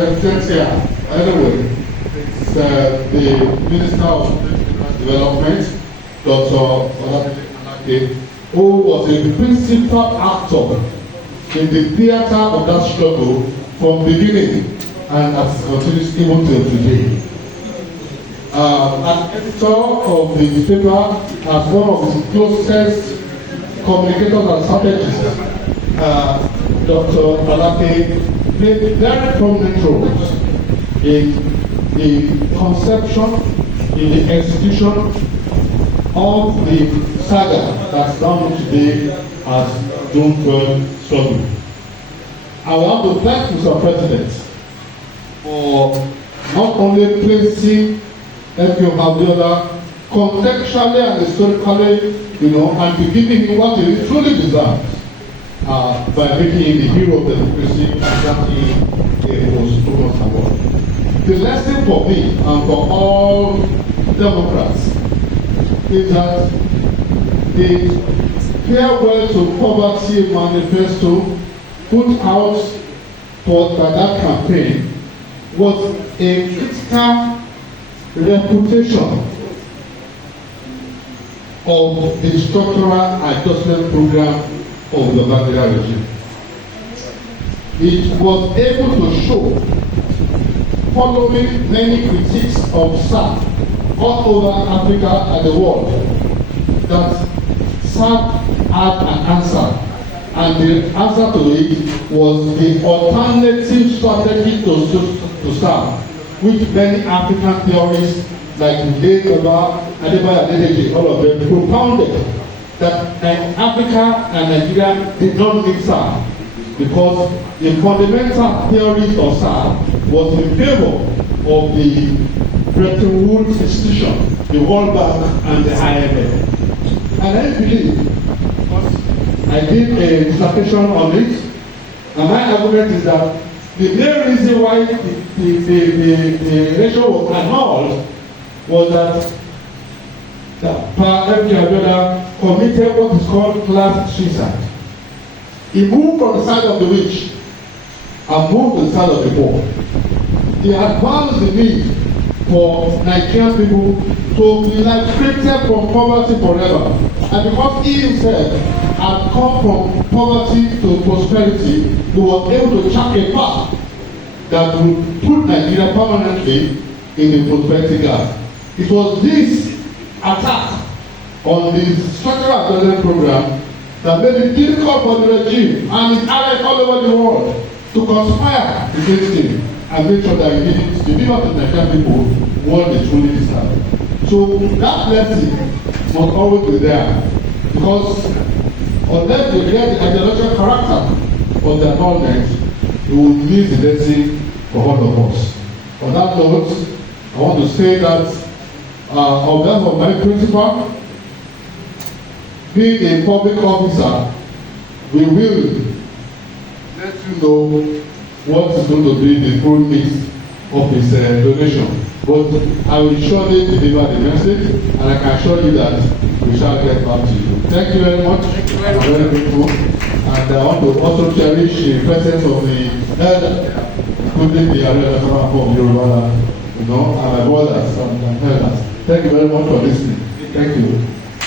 here. Anyway, it's the Minister of Development, Dr. Oloogbe M.k.o, who was a principal actor in the theatre of that struggle from beginning and as continues even till today. An editor of the newspaper, as one of his closest communicators and strategists, Dr. Oloogbe played very prominent roles in the conception, in the execution of the saga that's known today as June 12 struggle. I want to thank Mr. President for not only placing M.k.o Abiola contextually and historically, and to giving him what he truly deserves by making him the hero of democracy and granting a post-Thomas award. The lesson for me and for all Democrats is that the Farewell to Poverty manifesto put out for that campaign was a critical reputation of the structural adjustment program of the Babylon regime. It was able to show, following many critiques of SAP all over Africa and the world, that SAP had an answer, and the answer to it was the alternative strategy to SAP, which many African theorists like Adebayo, all of them propounded that Africa and Nigeria did not need SAP because the fundamental theory of SAP was in favor of the Bretton Woods institution, the World Bank and the IMF. And I believe, because I did a dissertation on it, and my argument is that the main reason why the ratio was annulled was that M.k.o Abiola committed what is called class suicide. He moved from the side of the rich and moved to the side of the poor. He advanced the need for Nigerian people to be liberated from poverty forever. And because he himself had come from poverty to prosperity, he was able to chart a path that would put Nigeria permanently in the prosperity gap. It was this attack on the structural adjustment program that made it difficult for the regime and its allies all over the world to conspire against him and make sure that he didn't deliver to the Nigerian people what they truly deserve. So that blessing must always be there, because unless they get the ideological character of the government, we will miss the blessing for all of us. On that note, I want to say that on behalf of my principal, being a public officer, we will let you know what is going to be the full mix of his donation. But I will surely deliver the message, and I can assure you that we shall get back to you. Thank you very much. I'm very grateful. And I want to also cherish the presence of the elder, including the elder of Yoruba, and my brothers and elders. Thank you very much for listening. Thank you.